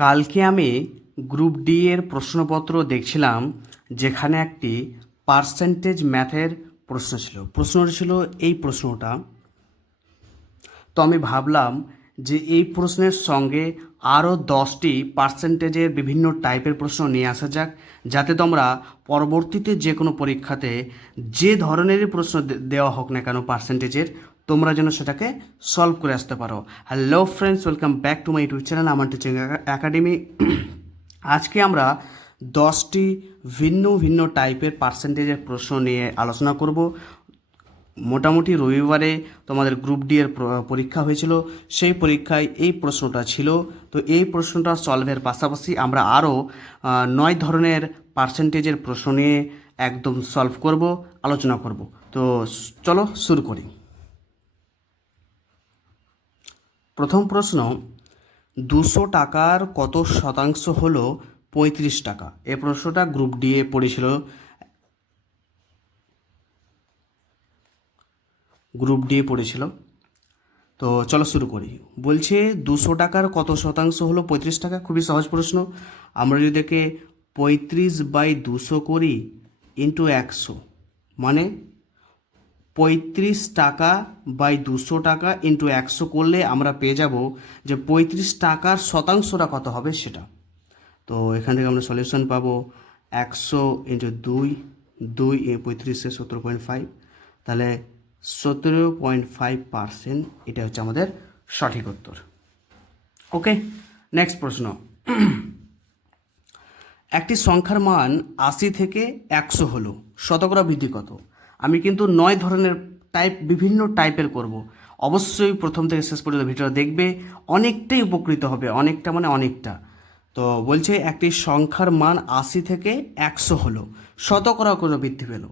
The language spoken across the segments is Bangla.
কালকে আমি গ্রুপ ডি এর প্রশ্নপত্র দেখছিলাম, যেখানে একটি পার্সেন্টেজ ম্যাথের প্রশ্নটা ছিল এই প্রশ্নটা। তো আমি ভাবলাম যে এই প্রশ্নের সঙ্গে আরও 10টি পার্সেন্টেজের বিভিন্ন টাইপের প্রশ্ন নিয়ে আসা যাক, যাতে তোমরা পরবর্তীতে যে কোনো পরীক্ষাতে যে ধরনেরই প্রশ্ন দেওয়া হোক না কেন পার্সেন্টেজের, তোমরা যেন সেটাকে সলভ করে আসতে পারো। Hello friends, welcome back to my YouTube channel আমার টিচিং একাডেমি। আজকে আমরা 10টি ভিন্ন ভিন্ন টাইপের পার্সেন্টেজের প্রশ্ন নিয়ে আলোচনা করব। মোটামুটি রবিবারে তোমাদের গ্রুপ ডি এর পরীক্ষা হয়েছিল, সেই পরীক্ষায় এই প্রশ্নটা ছিল। তো এই প্রশ্নটা সলভের পাশাপাশি আমরা আরও 9 ধরনের পার্সেন্টেজের প্রশ্ন নিয়ে একদম সলভ করব, আলোচনা করব। তো চলো শুরু করি। প্রথম প্রশ্ন, 200 টাকার কত শতাংশ হলো 35 টাকা? এই প্রশ্নটা গ্রুপ ডি এ পড়েছিল, তো চলো শুরু করি। বলছে 200 টাকার কত শতাংশ হলো 35 টাকা। খুবই সহজ প্রশ্ন। আমরা যদি দেখে 35/200 করি ইন্টু 100, মানে 35 টাকা বাই 200 টাকা ইন্টু 100 করলে আমরা পেয়ে যাব যে 35 টাকার শতাংশটা কত হবে সেটা। তো এখান থেকে আমরা সলিউশন পাবো 100 ইন্টু 2, 35 17.5, তাহলে 17.5%। এটা হচ্ছে আমাদের সঠিক উত্তর। ওকে, নেক্সট প্রশ্ন। একটি সংখ্যার মান 80 থেকে 100 হলো, শতকরা বৃদ্ধি কত? আমি কিন্তু 9 ধরনের বিভিন্ন টাইপের করব। অবশ্যই প্রথম থেকে শেষ পর্যন্ত ভিডিওটা দেখবে, অনেকটাই উপকৃত হবে। অনেকটা মানে অনেকটা। তো বলছে একটি সংখ্যার মান 80 থেকে 100 হলো, শতকরা কত বৃদ্ধি পেল?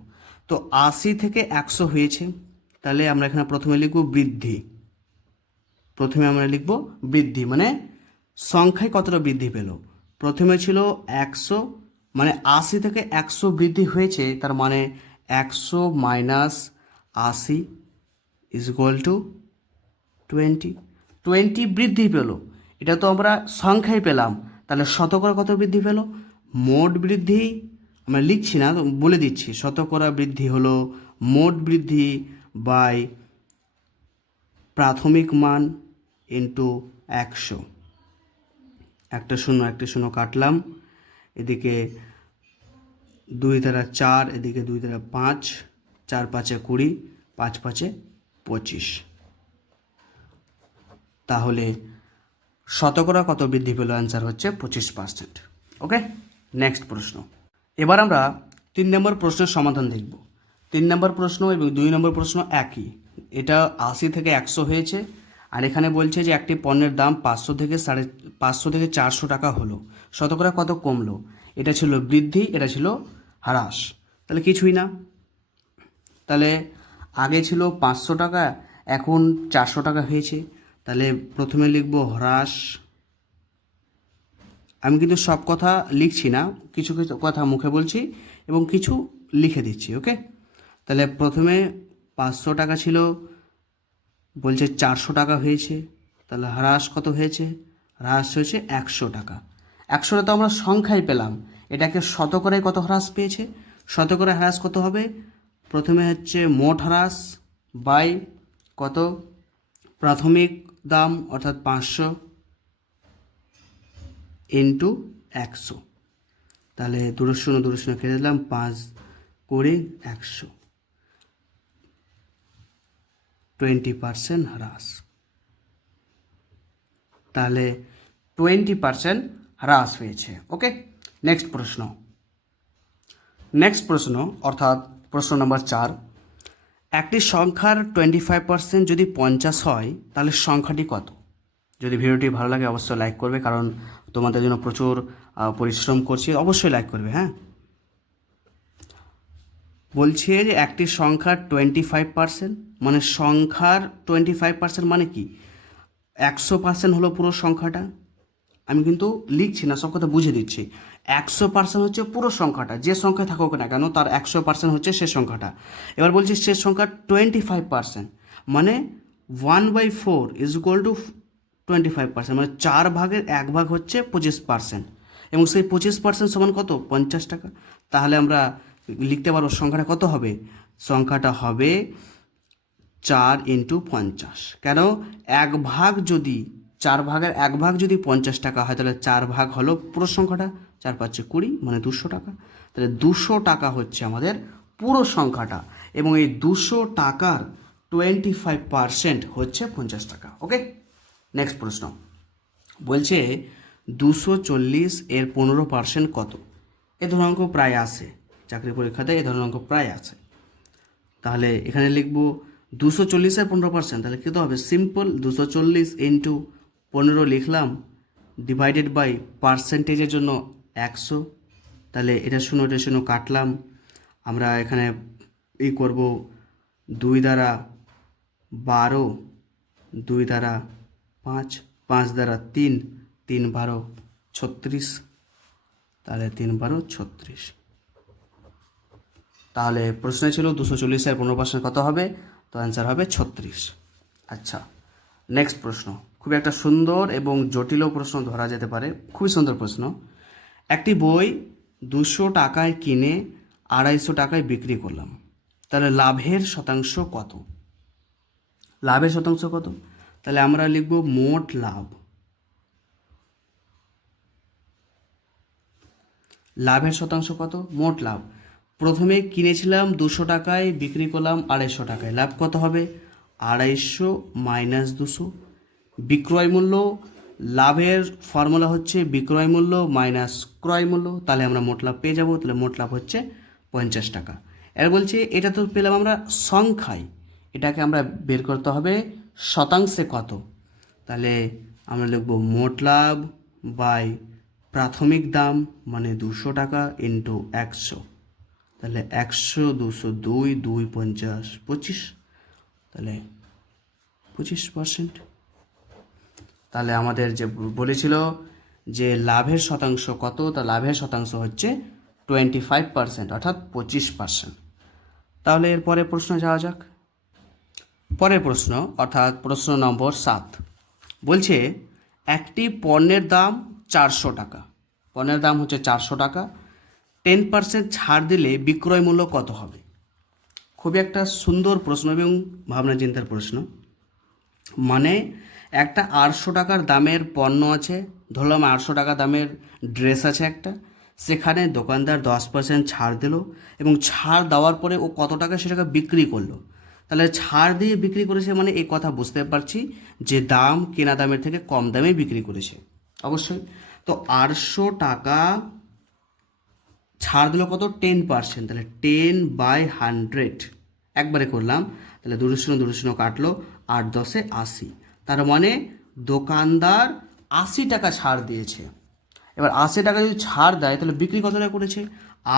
তো 80 থেকে 100 হয়েছে, তাহলে আমরা এখানে প্রথমে লিখব বৃদ্ধি। মানে সংখ্যায় কতটা বৃদ্ধি পেল। প্রথমে ছিল 100, মানে 80 থেকে 100 বৃদ্ধি হয়েছে, তার মানে 100 মাইনাস 80 ইজ ইকুয়াল টু 20 বৃদ্ধি পেল। এটা তো আমরা সংখ্যায় পেলাম, তাহলে শতকরা কত বৃদ্ধি পেল? মোট বৃদ্ধি আমরা লিখছি না, তো বলে দিচ্ছি। শতকরা বৃদ্ধি হলো মোট বৃদ্ধি বাই প্রাথমিক মান ইন্টু 100। একটা শূন্য কাটলাম, এদিকে 2 দ্বারা 4, এদিকে 2 দ্বারা 5, 4 5 20, 5 5 25। তাহলে শতকরা কত বৃদ্ধি পেল? অ্যান্সার হচ্ছে 25%। ওকে, নেক্সট প্রশ্ন। এবার আমরা 3 নম্বর প্রশ্নের সমাধান দেখব। 3 নম্বর প্রশ্ন এবং 2 নম্বর প্রশ্ন একই। এটা 80 থেকে 100 হয়েছে, আর এখানে বলছে যে একটি পণ্যের দাম 500 থেকে 400 টাকা হলো, শতকরা কত কমলো? এটা ছিল বৃদ্ধি, এটা ছিল হ্রাস। তাহলে কিছুই না। তাহলে আগে ছিল 500 টাকা, এখন 400 টাকা হয়েছে, তাহলে প্রথমে লিখব হ্রাস। আমি কিন্তু সব কথা লিখছি না, কিছু কিছু কথা মুখে বলছি এবং কিছু লিখে দিচ্ছি। ওকে, তাহলে প্রথমে 500 টাকা ছিল, বলছে 400 টাকা হয়েছে, তাহলে হ্রাস কত হয়েছে? হ্রাস হয়েছে 100 টাকা। 100টা তো আমরা সংখ্যায় পেলাম, এটাকে শতকরায় কত হ্রাস পেয়েছে? শতকরা হ্রাস কত হবে? প্রথমে হচ্ছে মোট হ্রাস বাই কত? প্রাথমিক দাম অর্থাৎ 500 ইন্টু 100। তাহলে 2 কেটে দিলাম, 5 20 100, 20% হ্রাস। তাহলে 20% হ্রাস হয়েছে। ওকে, নেক্সট প্রশ্ন অর্থাৎ প্রশ্ন নম্বর 4। একটি সংখ্যার 25% যদি 50 হয়, তাহলে সংখ্যাটি কত? যদি ভিডিওটি ভালো লাগে অবশ্যই লাইক করবে, কারণ তোমাদের জন্য প্রচুর পরিশ্রম করছি, অবশ্যই লাইক করবে। হ্যাঁ, বলছে যে একটি সংখ্যার 25%, মানে সংখ্যার 25% মানে কি? 100% হলো পুরো সংখ্যাটা। আমি কিন্তু লিখছি না, সব কথা বুঝে দিচ্ছি। 100% হচ্ছে পুরো সংখ্যাটা, যে সংখ্যায় থাকুক না কেন তার 100% হচ্ছে সে সংখ্যাটা। এবার বলছি সে সংখ্যার 25%, মানে 1/4 ইজ ইকুয়াল টু 25%, মানে 4/1 হচ্ছে 25%, এবং সেই 25% সমান কত? 50 টাকা। তাহলে আমরা লিখতে পারবো সংখ্যাটা কত হবে? সংখ্যাটা হবে 4 × 50। কেন? 4/1 যদি 50 টাকা হয়, তাহলে 4 হলো পুরো সংখ্যাটা, 4 × 5 = 20, মানে 200 টাকা। তাহলে 200 টাকা হচ্ছে আমাদের পুরো সংখ্যাটা, এবং এই 200 টাকার 25% হচ্ছে 50 টাকা। ওকে, নেক্সট প্রশ্ন বলছে 240 এর 15% কত? এ ধরনের অঙ্ক প্রায় আসে চাকরি পরীক্ষাতে, এ ধরনের অঙ্ক প্রায় আসে। তাহলে এখানে লিখব 240 এর 15%, তাহলে কত হবে? সিম্পল, 240 × 15 লিখলাম, ডিভাইডেড বাই পার্সেন্টেজের জন্য 100। তাহলে এটা 0 কাটলাম, আমরা এখানে করব 2 দ্বারা 12, 2 দ্বারা 5, 5 দ্বারা 3, 3 × 12 = 36, তাহলে 3 × 12 = 36। তাহলে প্রশ্ন ছিল 240 এর 15% কত হবে? তো অ্যান্সার হবে 36। আচ্ছা, নেক্সট প্রশ্ন খুবই একটা সুন্দর এবং জটিলও প্রশ্ন ধরা যেতে পারে, খুবই সুন্দর প্রশ্ন। একটি বই 200 টাকায় কিনে 250 টাকায় বিক্রি করলাম, তাহলে লাভের শতাংশ কত? লাভের শতাংশ কত? তাহলে আমরা লিখব মোট লাভ। লাভের শতাংশ কত? মোট লাভ। প্রথমে কিনেছিলাম 200 টাকায়, বিক্রি করলাম 250 টাকায়, লাভ কত হবে? 250 - 200। বিক্রয় মূল্য, লাভের ফর্মুলা হচ্ছে বিক্রয় মূল্য মাইনাস ক্রয় মূল্য, তাহলে আমরা মোট লাভ পেয়ে যাব। তাহলে মোট লাভ হচ্ছে 50 টাকা। এর বলছে এটা তো পেলাম আমরা সংখ্যায়, এটাকে আমরা বের করতে হবে শতাংশে কত। তাহলে আমরা লিখব মোট লাভ বাই প্রাথমিক দাম, মানে 200 টাকা, ইন্টু 100। তাহলে 100, 200, 2, 2 × 50 = 25, তাহলে 25%। তাহলে আমাদের যে বলেছিল যে লাভের শতাংশ কত, তা লাভের শতাংশ হচ্ছে 25%, অর্থাৎ 25%। তাহলে এর পরের প্রশ্ন যাওয়া যাক। পরের প্রশ্ন অর্থাৎ প্রশ্ন নম্বর 7 বলছে একটি পণ্যের দাম 400 টাকা, পণ্যের দাম হচ্ছে 400 টাকা, 10% ছাড় দিলে বিক্রয় মূল্য কত হবে? খুবই একটা সুন্দর প্রশ্ন এবং ভাবনা চিন্তার প্রশ্ন। মানে একটা 800 টাকার দামের পণ্য আছে, ধরলাম 800 টাকা দামের ড্রেস আছে একটা, সেখানে দোকানদার 10% ছাড় দিল, এবং ছাড় দেওয়ার পরে ও কত টাকা সেটাকে বিক্রি করলো। তাহলে ছাড় দিয়ে বিক্রি করেছে, মানে এই কথা বুঝতে পারছি যে দাম কেনা দামের থেকে কম দামে বিক্রি করেছে অবশ্যই। তো 800 টাকা ছাড় দিল কত? 10%, তাহলে 10/100 একবারে করলাম, তাহলে 200 কাটলো, 8 × 10 = 80। তার মানে দোকানদার 80 টাকা ছাড় দিয়েছে। এবার 80 টাকা যদি ছাড় দেয়, তাহলে বিক্রি কত টাকা করেছে?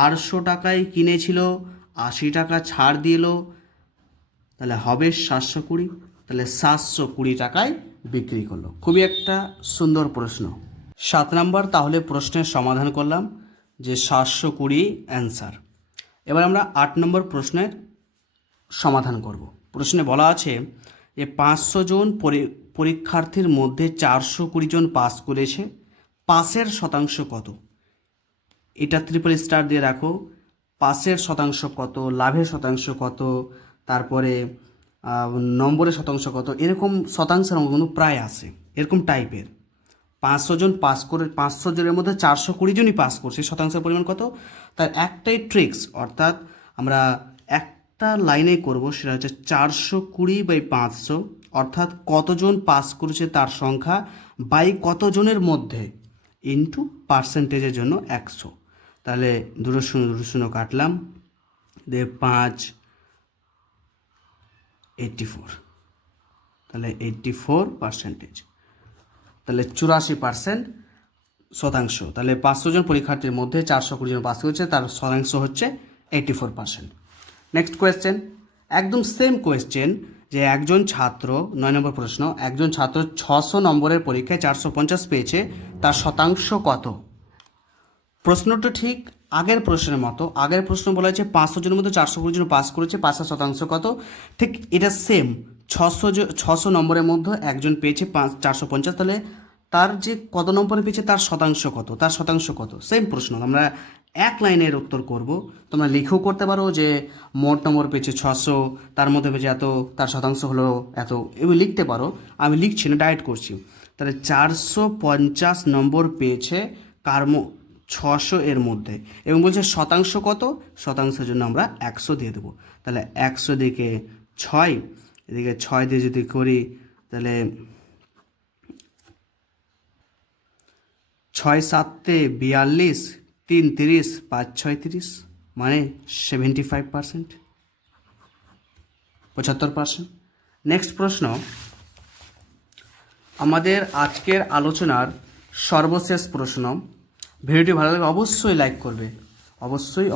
800 টাকায় কিনেছিল, 80 টাকা ছাড় দিল, তাহলে হবে 720। তাহলে 720 টাকায় বিক্রি করলো। খুবই একটা সুন্দর প্রশ্ন। 7 নম্বর তাহলে প্রশ্নের সমাধান করলাম যে 720 অ্যান্সার। এবার আমরা 8 নম্বর প্রশ্নের সমাধান করব। প্রশ্নে বলা আছে যে 500 জন পরীক্ষার্থীর মধ্যে 420 জন পাস করেছে, পাসের শতাংশ কত? এটা ট্রিপল স্টার দিয়ে রাখো। পাসের শতাংশ কত, লাভের শতাংশ কত, তারপরে নম্বরের শতাংশ কত, এরকম শতাংশের অঙ্কগুলো প্রায় আসে এরকম টাইপের। 500 জন পাস করে, 500 জনের মধ্যে 420 জনই পাস করছে, শতাংশের পরিমাণ কত? তার একটাই ট্রিক্স, অর্থাৎ আমরা একটা লাইনেই করব, সেটা হচ্ছে 420/500, অর্থাৎ কতজন পাস করেছে তার সংখ্যা বাই কতজনের মধ্যে, ইন্টু পার্সেন্টেজের জন্য 100। তাহলে 200 কাটলাম, দিয়ে 5 84, তাহলে 84%, তাহলে 84% শতাংশ। তাহলে 500 জন পরীক্ষার্থীর মধ্যে 420 জন পাস করেছে, তার শতাংশ হচ্ছে 84%। নেক্সট কোয়েশ্চেন, একদম সেম কোয়েশ্চেন, যে একজন ছাত্র, 9 নম্বর প্রশ্ন, একজন ছাত্র 600 নম্বরের পরীক্ষায় 450 পেয়েছে, তার শতাংশ কত? প্রশ্নটা ঠিক আগের প্রশ্নের মতো। আগের প্রশ্ন বলা হয়েছে 500 জনের মধ্যে 420 জন পাস করেছে, পাসের শতাংশ কত? ঠিক এটা সেম, ছশো নম্বরের মধ্যে একজন পেয়েছে 450, তাহলে তার যে কত নম্বরে পেয়েছে তার শতাংশ কত, সেম প্রশ্ন আমরা এক লাইনের উত্তর করব। তোমরা লিখেও করতে পারো যে মোট নম্বর পেয়েছে 600, তার মধ্যে পেয়েছে এত, তার শতাংশ হলো এত, এগুলো লিখতে পারো। আমি লিখছি না, ডাইরেক্ট করছি। তাহলে 450 নম্বর পেয়েছে কার 600 এর মধ্যে, এবং বলছে শতাংশ কত, শতাংশের জন্য আমরা 100 দিয়ে দেবো। তাহলে 100 দিকে 6, এদিকে 6 দিয়ে যদি করি তাহলে 6 7 42, 3 30, 5 6 30, মানে 75%, 75%। নেক্সট প্রশ্ন, আমাদের আজকের আলোচনার সর্বশেষ প্রশ্ন। ভিডিওটি ভালো লাগলে অবশ্যই লাইক করবে,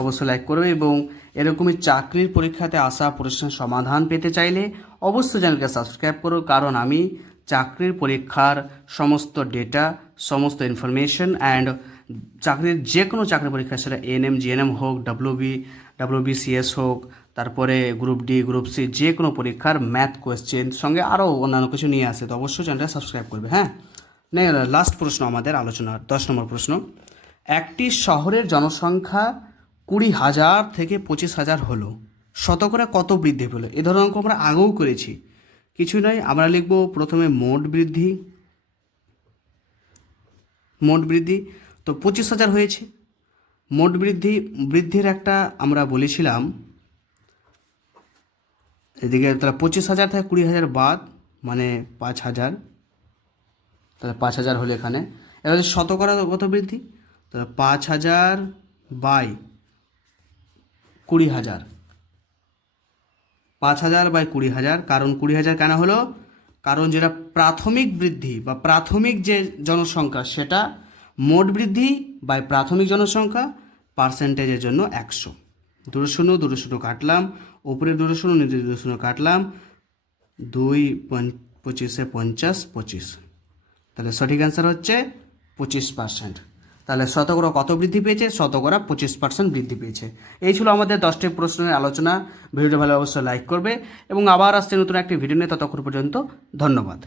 অবশ্যই লাইক করবে, এবং এরকমই চাকরির পরীক্ষাতে আসা প্রশ্নের সমাধান পেতে চাইলে অবশ্যই চ্যানেলকে সাবস্ক্রাইব করো, কারণ আমি চাকরির পরীক্ষার সমস্ত ডেটা, সমস্ত ইনফরমেশন অ্যান্ড চাকরির যে কোনো চাকরি পরীক্ষা, সেটা এএনএম জিএনএম হোক, WBCS হোক, তারপরে গ্রুপ ডি, গ্রুপ সি, যে কোনো পরীক্ষার ম্যাথ কোয়েশ্চেন সঙ্গে আরও অন্যান্য কিছু নিয়ে আসে, তো অবশ্যই চ্যানেলটা সাবস্ক্রাইব করবে। হ্যাঁ, লাস্ট প্রশ্ন আমাদের আলোচনার 10 নম্বর প্রশ্ন। একটি শহরের জনসংখ্যা 20,000 থেকে 25,000 হলো, শতকরা কত বৃদ্ধি পেল? এ ধরনের অঙ্ক আমরা আগেও করেছি, কিছু নয়, আমরা লিখব প্রথমে মোট বৃদ্ধি। তো 25,000 হয়েছে, মোট বৃদ্ধির একটা আমরা বলেছিলাম এদিকে, তাহলে 25,000 থেকে 20,000 বাদ, মানে 5,000, তাহলে 5,000 হলো এখানে। এবার হচ্ছে শতকরা কত বৃদ্ধি, তাহলে 5,000 বাই 20,000, 5,000 বাই 20,000। কারণ 20,000 কেন হলো, কারণ যেটা প্রাথমিক বৃদ্ধি বা প্রাথমিক যে জনসংখ্যা, সেটা মোট বৃদ্ধি বাই প্রাথমিক জনসংখ্যা পার্সেন্টেজের জন্য 100। 2 কাটলাম, উপরে 2 নিচে 2 কাটলাম, 2 25 50, 25, তাহলে সঠিক অ্যান্সার হচ্ছে 25%। তাহলে শতকরা কত বৃদ্ধি পেয়েছে, শতকরা 25% বৃদ্ধি পেয়েছে। এই ছিল আমাদের 10টি প্রশ্নের আলোচনা। ভিডিওটা ভালো অবশ্যই লাইক করবে, এবং আবার আসছে নতুন একটি ভিডিও নিয়ে, ততক্ষণ পর্যন্ত ধন্যবাদ।